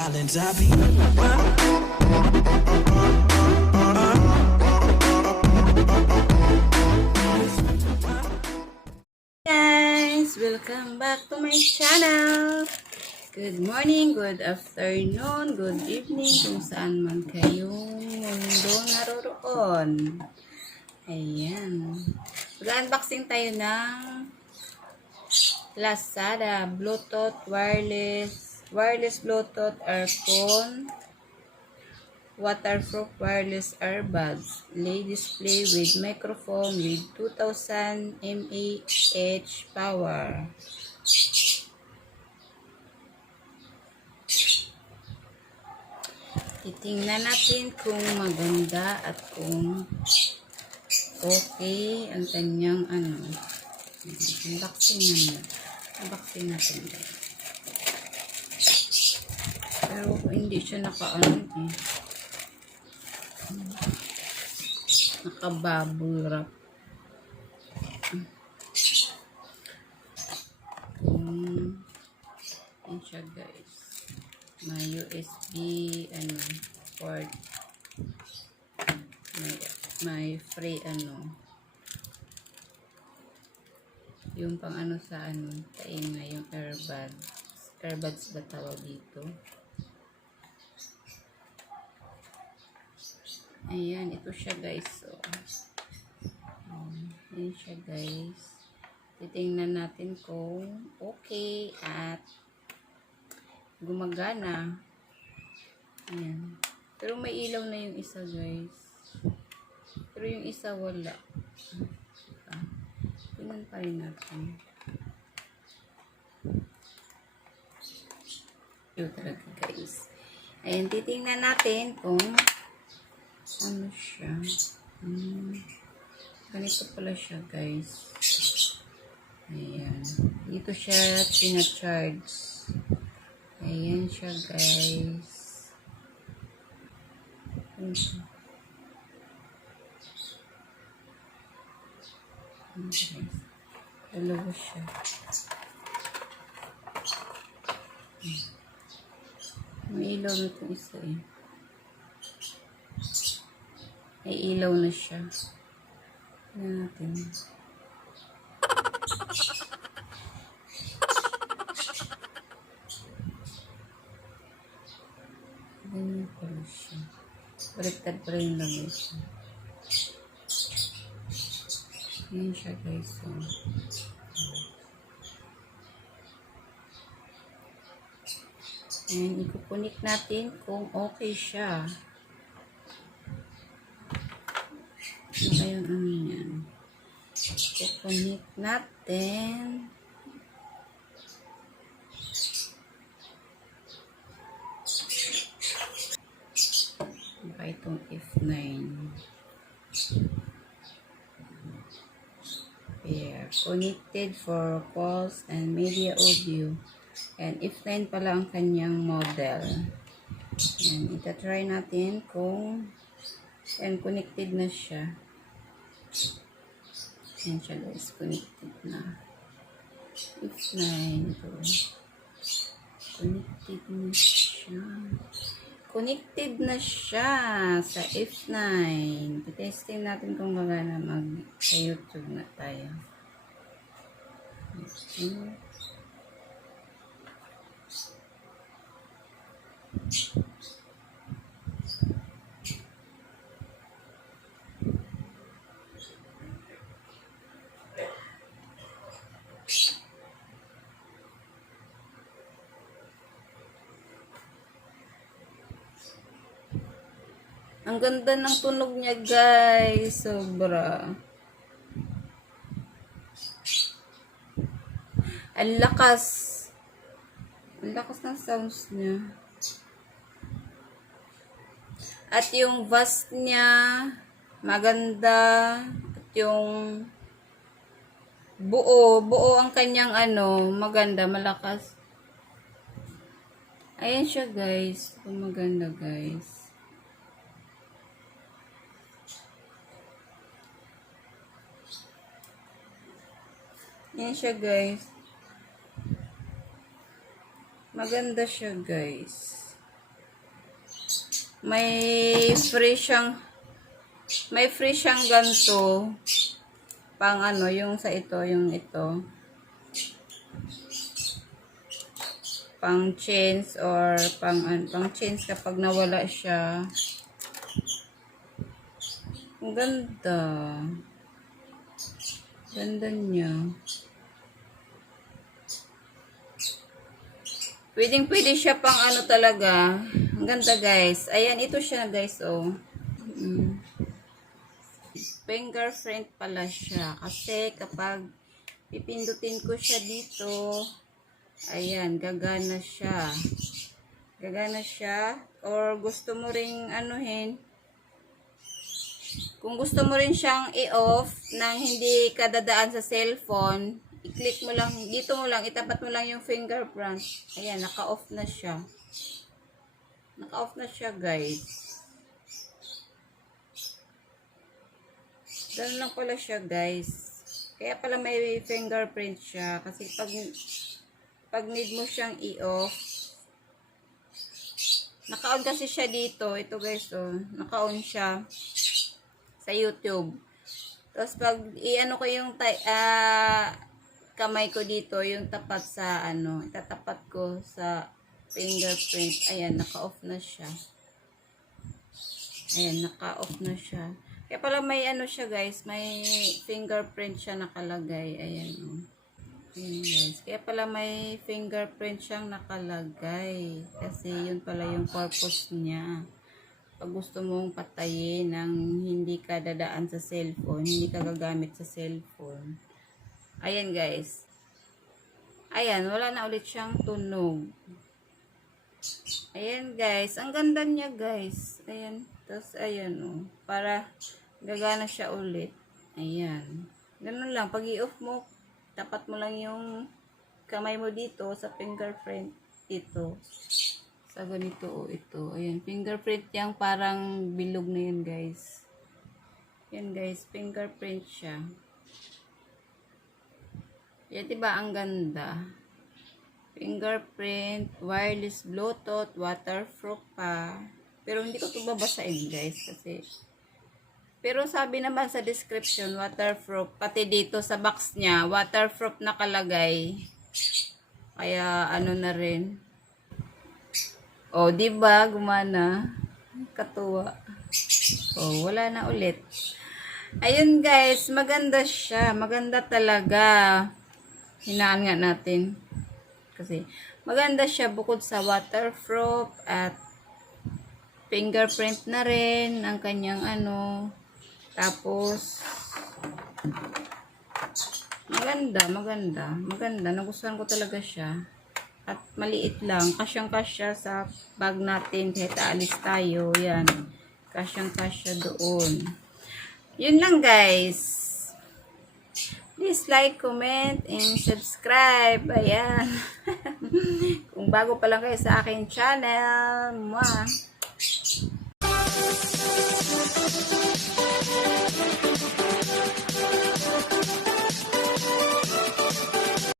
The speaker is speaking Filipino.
Islands, I be. Guys, welcome back to my channel. Good morning, good afternoon, good evening kung saan man kayong mundo naroroon. Ayan. Mag-unboxing tayo ng Lazada Bluetooth wireless Bluetooth earphone, waterproof wireless earbuds, lay display with microphone with 2000 mAh power. Titingnan natin kung maganda at kung okay ang kanyang unboxing natin. Pero hindi siya naka-bubble wrap. Yan siya guys. May USB port. May free yung pang sa tainga, yung earbuds ba tawag dito. Ayan, ito siya guys. So, ayan siya guys. Titingnan natin kung okay at gumagana. Ayan. Pero may ilaw na yung isa guys. Pero yung isa wala. Tingnan pa rin natin. Ito talaga guys. Ayan, titingnan natin kung ano siya. Ganito pala siya guys. Ayan. Dito siya tina-charge. Ayan siya guys. Okay. Dalawa siya. May ilaw na itong isa eh. May ilaw na siya. Tignan natin. Ganyan pala siya. Baliktad pa rin lang siya. Ayan siya guys. So, ayan, ikukunik natin kung okay siya. Ano ba yung yan? Ikukunik natin. Ba itong F9. Here. Connected for calls and media audio. And F9 pala ang kanyang model. And itatry natin kung connected na siya. Ayan siya guys. Connected na. F9 ito. Connected na siya. Connected na siya sa F9. Testing natin kung gagana sa YouTube na tayo. Okay. Ang ganda ng tunog niya guys. Sobra. Ang lakas. Ang lakas ng sounds niya. At yung bass niya maganda. At yung buo ang kanyang maganda, malakas. Ayan siya guys. Maganda guys. Yan siya guys. Maganda siya guys. may free siyang ganito. Pang ano, yung sa ito, yung ito. Pang chains or pang chains kapag nawala siya. Ang ganda. Ganda niya. Pwede siya pang ano talaga. Ang ganda guys. Ayan, ito siya guys, oh. Fingerprint pala siya. Kasi kapag pipindutin ko siya dito, ayan, gagana siya. Gagana siya. Or gusto mo ring anuhin. Kung gusto mo rin siyang i-off nang hindi ka dadaan sa cellphone, i-click mo lang, dito mo lang, itapat mo lang yung fingerprint. Ayan, naka-off na siya. Naka-off na siya, guys. Ganun lang pala siya, guys. Kaya pala may fingerprint siya. Kasi pag need mo siyang i-off, naka-on kasi siya dito. Ito, guys, oh. Naka-on siya sa YouTube. Tapos pag i-ano ko yung kamay ko dito, yung tapat sa ano, itatapat ko sa fingerprint. Ayan, naka-off na siya. Ayan, naka-off na siya. Kaya pala may ano siya guys, may fingerprint siya nakalagay. Ayan, oh. Ayan guys. Kaya pala may fingerprint siyang nakalagay. Kasi yun pala yung purpose niya. Pag gusto mong patayin ng hindi ka dadaan sa cellphone, hindi ka gagamit sa cellphone. Ayan guys. Ayan, wala na ulit siyang tunog. Ayan guys, ang ganda niya guys. Ayan, tapos ayan oh, para gagana siya ulit. Ayan. Ganun lang, pag i-off mo, tapat mo lang yung kamay mo dito sa fingerprint ito. Sa ganito o ito. Ayan, fingerprint yang parang bilog na yun guys. Yan guys, fingerprint siya. Yan diba ang ganda. Fingerprint, wireless bluetooth, waterproof pa. Pero hindi ko ito babasahin guys kasi. Pero sabi naman sa description, waterproof. Pati dito sa box niya, waterproof nakalagay. Kaya ano na rin. Oh, di ba gumana? Katuwa. Oh, wala na ulit. Ayun guys, maganda siya. Maganda talaga. Hinaan nga natin. Kasi maganda siya bukod sa waterproof at fingerprint na rin ang kanyang ano. Tapos maganda. Nagustuhan ko talaga siya. At maliit lang, kasyang-kasya sa bag natin kahit aalis tayo. Yan, kasyang-kasya doon. Yun lang guys. Please like, comment, and subscribe. Ayan. Kung bago pa lang kayo sa aking channel. Mwah!